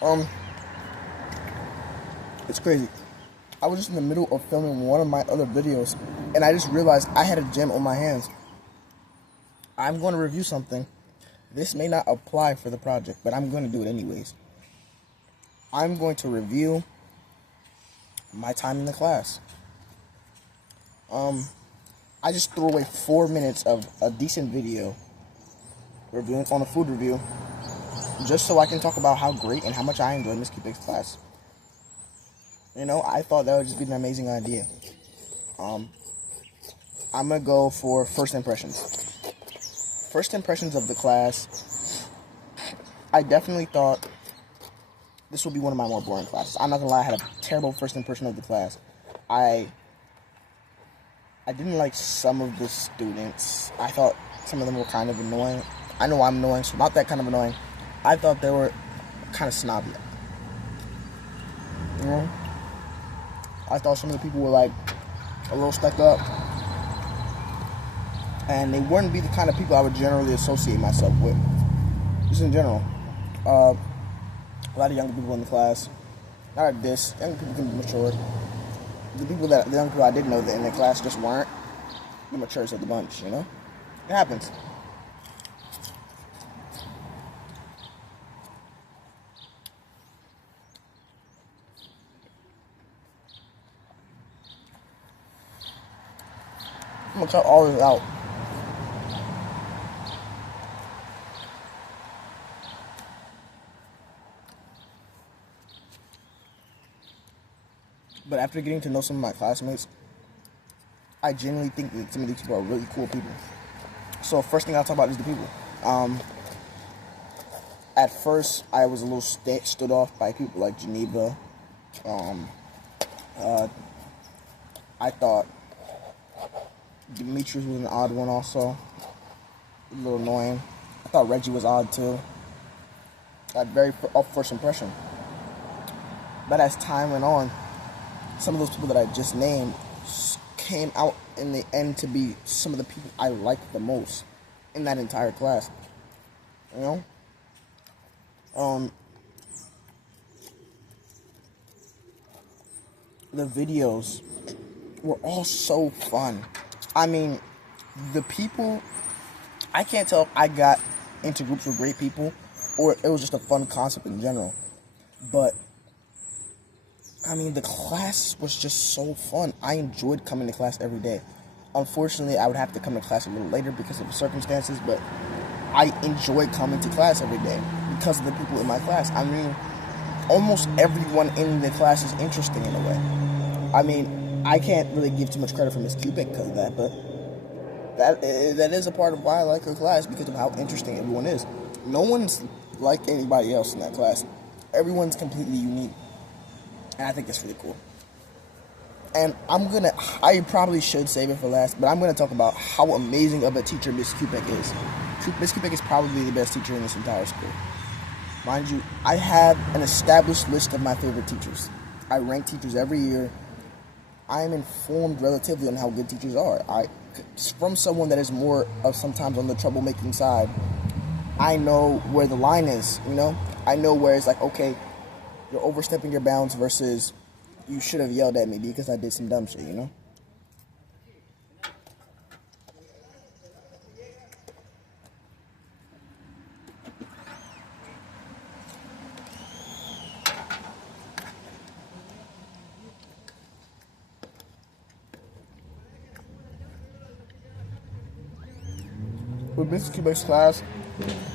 Um, it's crazy. I was just in the middle of filming one of my other videos, and I just realized I had a gem on my hands. I'm going to review something. This may not apply for the project, but I'm going to do it anyways. I'm going to review my time in the class. I just threw away 4 minutes of a decent video reviewing on a food review just so I can talk about how great and how much I enjoy Ms Kupiec's class. You know, I thought that would just be an amazing idea. I'm gonna go for first impressions. First impressions of the class. I definitely thought this would be one of my more boring classes. I'm not gonna lie, I had a terrible first impression of the class. I didn't like some of the students. I thought some of them were kind of annoying. I know I'm annoying, so not that kind of annoying. I thought they were kind of snobby. You know? I thought some of the people were like a little stuck up. And they wouldn't be the kind of people I would generally associate myself with. Just in general. A lot of younger people in the class. Not at this. Younger people can be mature. The young people I did know that in the class just weren't the matures of the bunch, you know? It happens. I'm gonna cut all this out. But after getting to know some of my classmates, I genuinely think that some of these people are really cool people. So first thing I'll talk about is the people. At first, I was a little stood off by people like Geneva. I thought Demetrius was an odd one also. A little annoying. I thought Reggie was odd too. At very first impression. But as time went on, some of those people that I just named came out in the end to be some of the people I liked the most in that entire class. You know? The videos were all so fun. I mean, the people, I can't tell if I got into groups with great people or it was just a fun concept in general. But I mean, the class was just so fun. I enjoyed coming to class every day. Unfortunately, I would have to come to class a little later because of the circumstances, but I enjoyed coming to class every day because of the people in my class. I mean, almost everyone in the class is interesting in a way. I mean, I can't really give too much credit for Ms Kupiec because of that, but that is a part of why I like her class, because of how interesting everyone is. No one's like anybody else in that class. Everyone's completely unique. And I think that's really cool. And I probably should save it for last, but I'm going to talk about how amazing of a teacher Ms Kupiec is. Ms Kupiec is probably the best teacher in this entire school. Mind you, I have an established list of my favorite teachers. I rank teachers every year. I am informed relatively on how good teachers are. From someone that is more of sometimes on the troublemaking side, I know where the line is, you know? I know where it's like, okay, you're overstepping your bounds versus you should have yelled at me because I did some dumb shit, you know? With Ms Kupiec's class,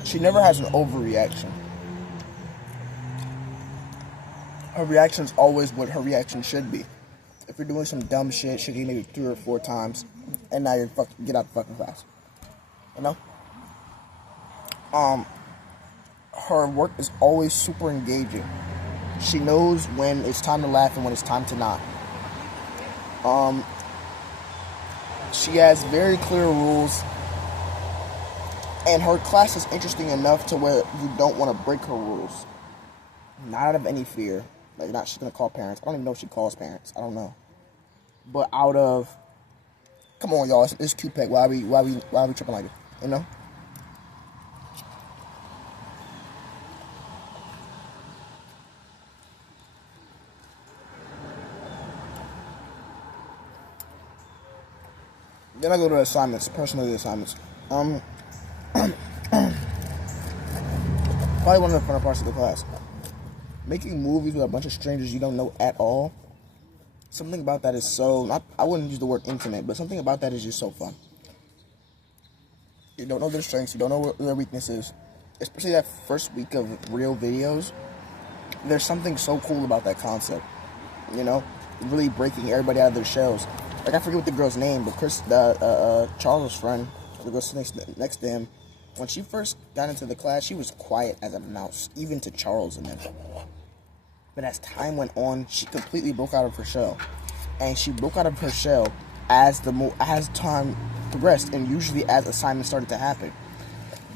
she never has an overreaction. Her reaction is always what her reaction should be. If you're doing some dumb shit, she can maybe 3 or 4 times, and now you're get out the fucking class. You know? Her work is always super engaging. She knows when it's time to laugh and when it's time to not. She has very clear rules, and her class is interesting enough to where you don't want to break her rules. Not out of any fear. Like, not she's gonna call parents. I don't even know if she calls parents. I don't know. But out of, come on, y'all, it's Kupiec. Why are we tripping like it? You know? Then I go to the assignments, personality assignments. Probably one of the funner parts of the class. Making movies with a bunch of strangers you don't know at all. Something about that is so, I wouldn't use the word intimate, but something about that is just so fun. You don't know their strengths, you don't know what their weaknesses. Especially that first week of real videos. There's something so cool about that concept. You know? Really breaking everybody out of their shells. Like, I forget what the girl's name, but Charles' friend, the girl sitting next to him, when she first got into the class, she was quiet as a mouse, even to Charles and them. But as time went on, she completely broke out of her shell. And she broke out of her shell as time progressed, and usually as assignments started to happen.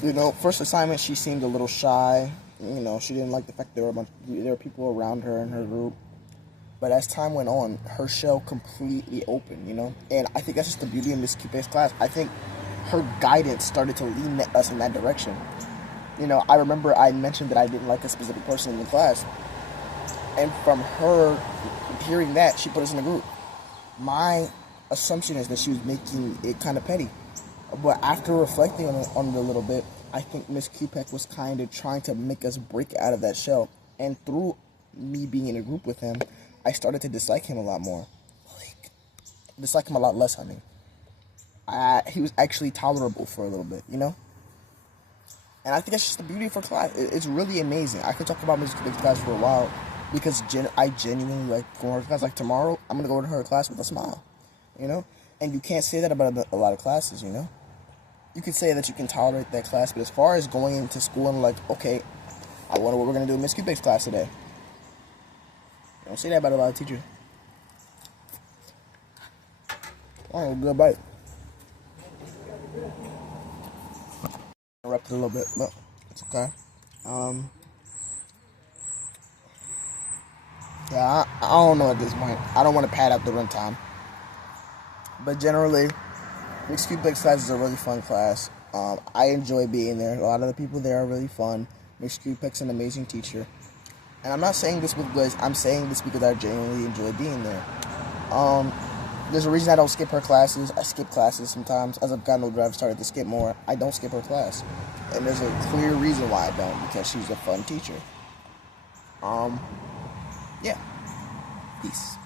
You know, first assignment, she seemed a little shy. You know, she didn't like the fact there were people around her in her group. But as time went on, her shell completely opened, you know? And I think that's just the beauty of Ms Kupiec's class. I think her guidance started to lead us in that direction. You know, I remember I mentioned that I didn't like a specific person in the class. And from her hearing that, she put us in a group. My assumption is that she was making it kind of petty. But after reflecting on it a little bit, I think Ms Kupiec was kind of trying to make us break out of that shell. And through me being in a group with him, I started to dislike him a lot more. Dislike him a lot less, I mean. He was actually tolerable for a little bit, you know? And I think that's just the beauty of her class. It's really amazing. I could talk about Ms Kupiec's class for a while. Because I genuinely like going to her class. Like tomorrow, I'm going to go to her class with a smile, you know? And you can't say that about a lot of classes, you know? You can say that you can tolerate that class, but as far as going into school and like, okay, I wonder what we're going to do in Ms Kupiec's class today. You don't say that about a lot of teachers. Oh, good bite. I interrupted a little bit, but it's okay. Yeah, I don't know at this point. I don't want to pad out the runtime. But generally, Ms Kupiec's class is a really fun class. I enjoy being there. A lot of the people there are really fun. Ms Kupiec's an amazing teacher. And I'm not saying this with glitz. I'm saying this because I genuinely enjoy being there. There's a reason I don't skip her classes. I skip classes sometimes. As I've gotten older, I've started to skip more. I don't skip her class. And there's a clear reason why I don't. Because she's a fun teacher. Yeah. Peace.